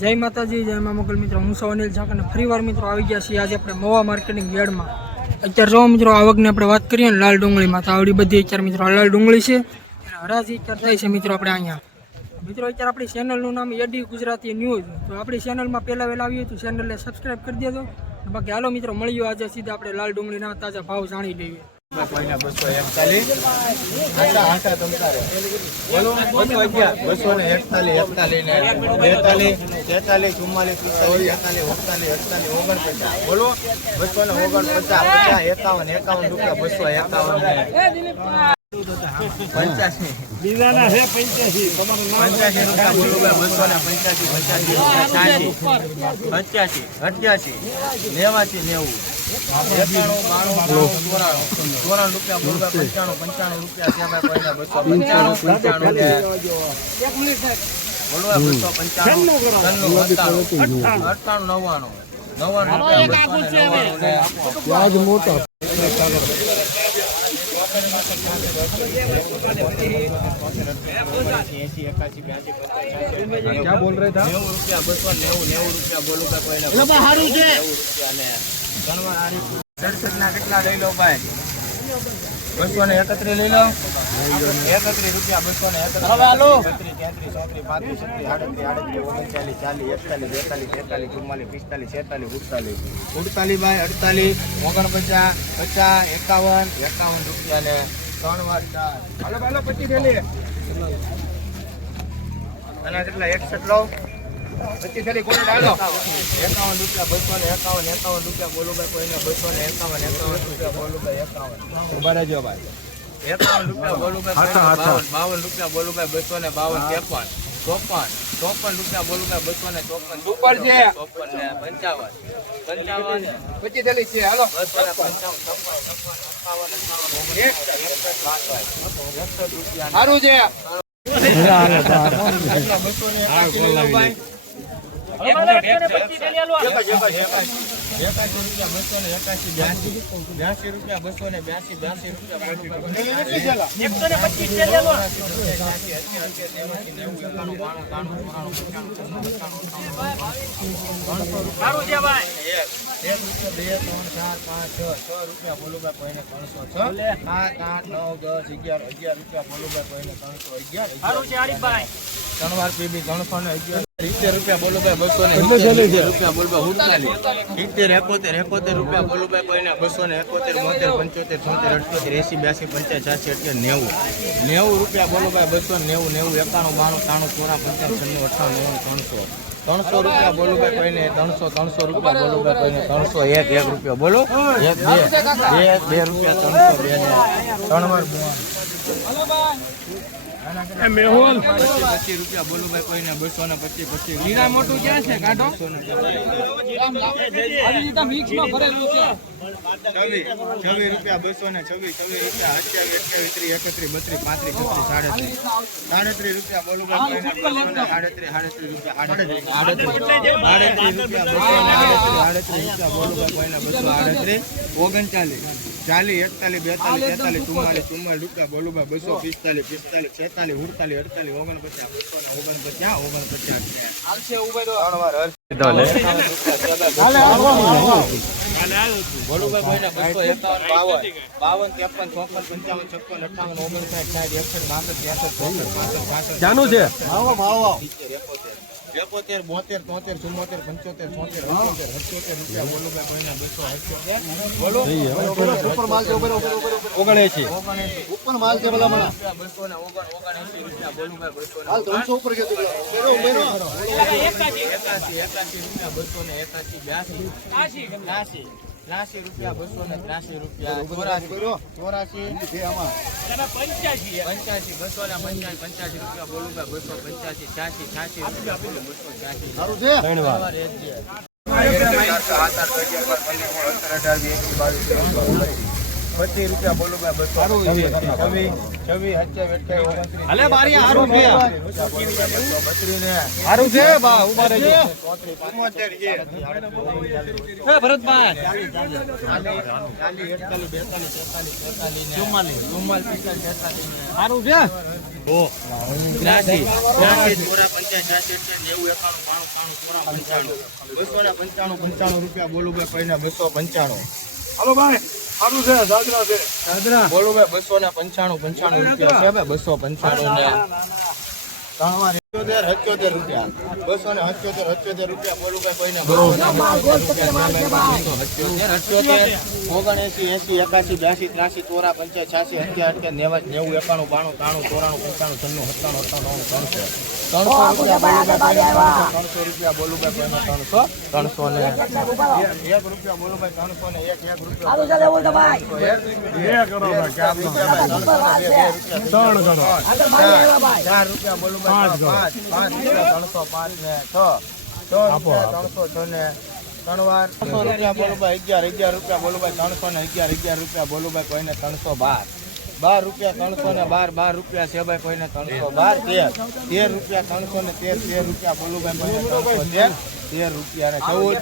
જય માતાજી, જય મા મોગલ મિત્રો. હું સૌ અનિલ અને ફરીવાર મિત્રો આવી ગયા છીએ આજે આપણે મવા માર્કેટિંગ યાર્ડમાં. અત્યારે જો મિત્રો આવકની આપણે વાત કરીએ ને લાલ ડુંગળીમાં, તો આવડી બધી અત્યારે મિત્રો લાલ ડુંગળી છે અને હરાજી અત્યારે થાય છે મિત્રો આપણે અહીંયા. મિત્રો અત્યારે આપણી ચેનલનું નામ એડી ગુજરાતી ન્યૂઝ. તો આપણી ચેનલમાં પહેલાં વહેલા આવીએ તો ચેનલને સબસ્ક્રાઈબ કરી દેજો. બાકી હાલો મિત્રો મળ્યો આજે સીધા આપણે લાલ ડુંગળીના તાજા ભાવ જાણી લઈએ. કોઈના બસો એકતાલીસ આટલા આટા તમતારે. બસો અગિયાર. બસો ને એકતાલીસ એકતાલીસ ને બેતાલીસ તેતાલીસ ચુમ્માલીસ પિસ્તાલીસ એકતાલીસ ઓગતાલીસ અડતાલીસ ઓગણપચાસ. બોલો બસો ને ઓગણપચાસ પચાસ એકાવન એકાવન રૂપિયા બસો એકાવન ને પંચ્યાસી. બીજાના છે પંચ્યાસી. પંચ્યાસી રૂપિયા બસો ને પંચ્યાસી પંચ્યાસી. પંચ્યાસી અઠ્યાસી નેવાસી નેવું. એકાણું બાણું ત્રાણું ચોરાણું ચોરાણું રૂપિયા બોલો પંચાણું રૂપિયા બસો પંચાણું બસો ને સડસઠ કેટલા લઈ લો ભાઈ? બસો એકત્રીસ લઈ લો. એકત્રીસ રૂપિયા બસો ને એકત્રીસ. તેત્રીસ ચોત્રીસ પાંત્રીસ છત્રીસ આડત્રીસ આડત્રીસ ઓગણચાલીસ ચાલીસ એકતાલીસ બેતાલીસ તેતાલીસ ચુમ્માલીસ પિસ્તાલીસ છેતાલીસ ઉડતાલીસ. ઉડતાલીસ ભાઈ અડતાલીસ ઓગણપચાસ પચાસ એકાવન એકાવન રૂપિયા ને ત્રણ વાર ચાર. હાલો હાલો પચીસ અને કેટલા? એકસઠ લો. પચીસ થેલી કોને ડાલો એકાવન રૂપિયા બસો ને એકાવન એકાવન રૂપિયા બોલું ભાઈ કોઈને બસો ને એકાવન એકાવન રૂપિયા બોલું ભાઈ એકાવન ઊભા રહેજો ભાઈ એકાવન રૂપિયા બોલું ભાઈ હાથા, હાથા. બાવન બાવન રૂપિયા બોલું ભાઈ બસો ને બાવન ત્રેપન ચોપન ચોપન રૂપિયા બોલું ભાઈ બસો ને ચોપન ઉપર છે. ચોપન ને પંચાવન પંચાવન પચીસ થેલી છે હાલો બસો ને પંચાવન છપ્પન છપ્પન રૂપિયા સારું છે બ્યાસી. રૂપિયા બસો ને બ્યાસી બ્યાસી રૂપિયા એક રૂપિયા બે ત્રણ ચાર પાંચ છ. છ રૂપિયા બોલુભાઈ ભાઈને ત્રણસો છ. સાત આઠ નવ દસ અગિયાર અગિયાર રૂપિયા બોલુભાઈ ભાઈને ત્રણસો અગિયાર ત્રણ વાર પીબી ત્રણસો ને અગિયાર. સિત્તેર રૂપિયા બોલો ભાઈ બસો ને બોલો ભાઈ બોલુભાઈ ઉડતાલીસ સિત્તેર એકોતેર એકોતેર રૂપિયા બોલુભાઈ કોઈને બસો ને એકોતેર બોતેર પંચોતેર છોતેર અઠ્યોતેર એસી બ્યાસી પંચાસ છ્યાસી અઠ્યાસી નેવું. નેવું રૂપિયા બોલુભાઈ બસો ને નેવું નેવું એકાણું બાણું ત્રાણું ચોરા પંચાસ છન્નું અઠાણું નેવું ત્રણસો. ત્રણસો રૂપિયા બોલુભાઈ કોઈને ત્રણસો ત્રણસો રૂપિયા બોલુભાઈ કોઈને ત્રણસો એક એક રૂપિયા બોલો. એક બે બે બે રૂપિયા ત્રણસો બે ત્રણ વાર મેહુલ. પચીસ રૂપિયા બોલું ભાઈ કોઈને બસો ને પચીસ પચીસ લીલા મોટું ક્યાં છે કાઢો છવ્વીસ છવ્વીસ રૂપિયા બસો ને છવ્વીસ છવ્વીસ રૂપિયા અઠ્યાવીસ અઠ્યાવીસ ત્રીસ એકત્રીસ બત્રીસ પાંત્રીસ છત્રીસ સાડત્રીસ સાડત્રીસ રૂપિયા બોલું ભાઈ સાડત્રીસ સાડત્રીસ રૂપિયા આડત્રીસ આડત્રીસ આડત્રીસ રૂપિયા બસો આડત્રીસ રૂપિયા બોલું ભાઈ કોઈને બસો આડત્રીસ. ઓગણચાલીસ. ચાલીસ એકતાલીસ બેતાલીસ તેતાલીસ ચુમ્માલીસ ચુમ્માલીસ રૂપિયા બોલુબા બસો પિસ્તાલીસ પિસ્તાલીસ છેતાલીસ ઉડતાલીસ અડતાલીસ ઓગણપચાસ બસો ને? ઓગણપચાસ ઓગણપચાસ ત્રણ વાર હર્ષ. બોલુભાઈ કોઈને બસો એકાવન બાવન બાવન ત્રેપન ચોપન પંચાવન છપ્પન અઠાવન ઓગણસાઠ સાઠ એકસઠ બાસઠ ત્રેસઠ ચોસઠ પાસઠ પાસઠ જાનું છે. એકોતેર. બોતેર તોતેર ચુમ્મોતેર પંચોતેર છોતેર અઠ્યોતેર અઠ્યોતેર રૂપિયા બોલુભાઈ કોઈને બસો બોલો. ઉપર માલ છે ઉપર ઉપર ઓગણએસી ઓગણએંસી. ઉપર માલ છે ભલા મને બસો ને ઓગણ ઓગણએંસી રૂપિયા બોલુભાઈ બસો હાલ ત્રણસો ઉપર ગયો એકાસી એકાસી રૂપિયા બસો ને એકાસી બ્યાસી ત્રાસી ત્રાસી રૂપિયા બસો ને ત્રાસી રૂપિયા ચોરાસી ચોરાસી. પંચ્યાસી બસો ને પંચ્યાસી પંચ્યાસી રૂપિયા બોલું ભાઈ બસો પંચ્યાસી છ્યાસી છ્યાસી રૂપિયા બોલું બસો છ્યાસી. એ. પચીસ રૂપિયા બોલું ભાઈ બસો. અલે બારી હારું છે. બસો ને હારું છે બા ઊભા રહેજો. ચોત્રીસ પંચોતેર છે હે ભરતભાઈ. ચાલીસ એકતાલીસ બેતાલીસ તેતાલીસ તેતાલીસ ચુમ્માલીસ ચુમ્માલીસ તેતાલીસ હારું છે. ત્રાસી. ત્રાસી ચોરા પંચાયત નેવું એકાણું બાણું ત્રાણું ચોરા પંચાણું. બસો ને પંચાણું પંચાણું રૂપિયા બોલું ભાઈ બસો પંચાણું. હાલો ભાઈ. હારું છે દાદરા છે. બોલું ભાઈ બસો ને પંચાણું પંચાણું રૂપિયા છે ભાઈ બસો પંચાણું ને. સત્યોતેર રૂપિયા. બસો ને સત્યોતેર સત્યોતેર રૂપિયા બોલું કોઈને સત્યોતેર ઓગણએસી એસી એકાસી બ્યાસી ત્રાસી ચોરા પંચાયત છ્યાસી અઠ્યા અઠ્યા નેવા નેવું એકાણું બાણું ત્રાણું ચોરાણું પંચાણું છન્નું સત્તાણું અઠ્ઠાણું ત્રણસો. ત્રણસો રૂપિયા બોલું ભાઈ કોઈને ત્રણસો ત્રણસો ને એક રૂપિયા બોલું ભાઈ. ત્રણસો ને એક એક રૂપિયા ત્રણ ચાર રૂપિયા બોલું ભાઈ પાંચ પાંચ ત્રણસો પાંચ ને છ. છ ત્રણસો છ ને ત્રણ ત્રણસો રૂપિયા બોલું અગિયાર અગિયાર રૂપિયા બોલું ત્રણસો ને અગિયાર અગિયાર રૂપિયા બોલું ભાઈ કોઈને ત્રણસો બાર. બાર રૂપિયા ત્રણસો ને બાર બાર રૂપિયા છે ભાઈ કોઈને ત્રણસો બાર તેર. તેર રૂપિયા ત્રણસો ને તેર તેર રૂપિયા બોલું ભાઈ કોઈને ત્રણસો તેર તેર રૂપિયા ને ચૌદ.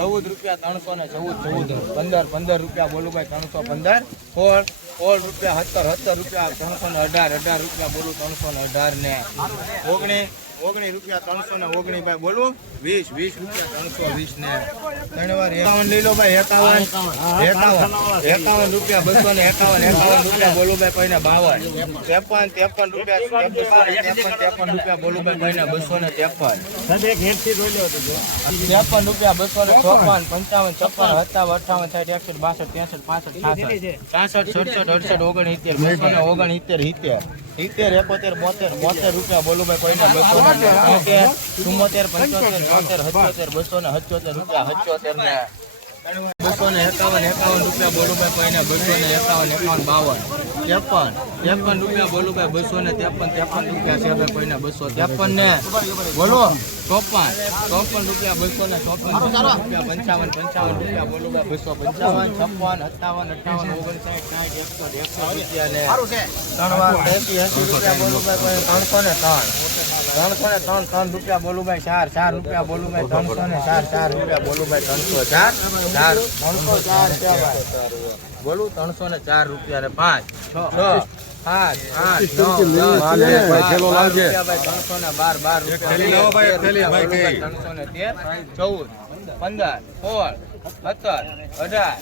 ચૌદ રૂપિયા ત્રણસો ને ચૌદ ચૌદ. પંદર પંદર રૂપિયા બોલું ભાઈ ત્રણસો પંદર. સોળ સોળ રૂપિયા, સત્તર સત્તર રૂપિયા, ત્રણસો ને અઢાર અઢાર રૂપિયા બોલું, ત્રણસો ને અઢાર ને ઓગણીસ. ઓગણીસ રૂપિયા ત્રણસો ને ઓગણીસ ભાઈ બોલું. વીસ વીસ રૂપિયા ત્રણસો વીસ ને ત્રણ વાર એકાવન લઈ લો ભાઈ એકાવન. એકાવન. એકાવન. રૂપિયા બસો ને એકાવન એકાવન રૂપિયા બોલું કોઈને બાવન. ત્રેપન ત્રેપન રૂપિયા ત્રેપન ત્રેપન રૂપિયા કોઈને બસો ને ત્રેપન. ત્રેપન રૂપિયા બસો ને ચોપન પંચાવન છપ્પન સત્તાવન અઠાવન સાઠ એકસઠ બાસઠ ત્રેસઠ પાસઠ છાસઠ. છાસઠ સડસઠ અડસઠ ઓગણસિત્તેર બસો ને ઓગણસિત્તેર સિત્તેર. સિત્તેર એકોતેર બોતેર બોતેર રૂપિયા બોલું ભાઈ કોઈને બસો ચુમ્મોતેર પંચોતેર ચોતેર હચોતેર બસો ને હચોતેર રૂપિયા હચોતેર ને બસો ને એકાવન એકાવન રૂપિયા બોલું ભાઈ કોઈને બસો ને એકાવન એકાવન બાવન ત્રેપન ત્રેપન રૂપિયા બોલું ભાઈ બસો ને ત્રેપન ત્રેપન રૂપિયા છે ભાઈ કોઈને બસો ત્રેપન ને. બોલો. ચોપન ચોપન રૂપિયા બસો ને ચોપન રૂપિયા પંચાવન પંચાવન રૂપિયા બોલું ભાઈ બસો પંચાવન છપ્પન સત્તાવન અઠાવન ઓગણસાઠ સાઠ એકસો એકસો રૂપિયા ને. ત્રણ વાર એસી એસી રૂપિયા બોલું ભાઈ કોઈ ત્રણસો ને ત્રણ. ત્રણસો ને ત્રણ ત્રણ રૂપિયા બોલું ભાઈ ચાર ચાર રૂપિયા બોલું ભાઈ ત્રણસો ને ચાર ચાર રૂપિયા બોલું ભાઈ ત્રણસો ચાર ચાર ત્રણસો ચાર બોલું ત્રણસો ને ચાર રૂપિયા ને પાંચ છ ચૌદ પંદર સોળ સત્તર અઢાર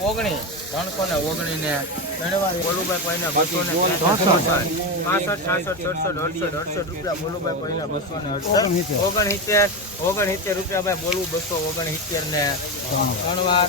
ઓગણીસ ત્રણસો ને ઓગણીસ ને બોલુભાઈ કોઈને બસો ને પાસઠ છાસઠ સડસઠ અડસઠ અડસઠ રૂપિયા બોલુભાઈ કોઈને બસો ને અડસઠ. ઓગણસિત્તેર. ઓગણસિત્તેર રૂપિયા ભાઈ બોલવું બસો ઓગણસિત્તેર ને ત્રણ વાર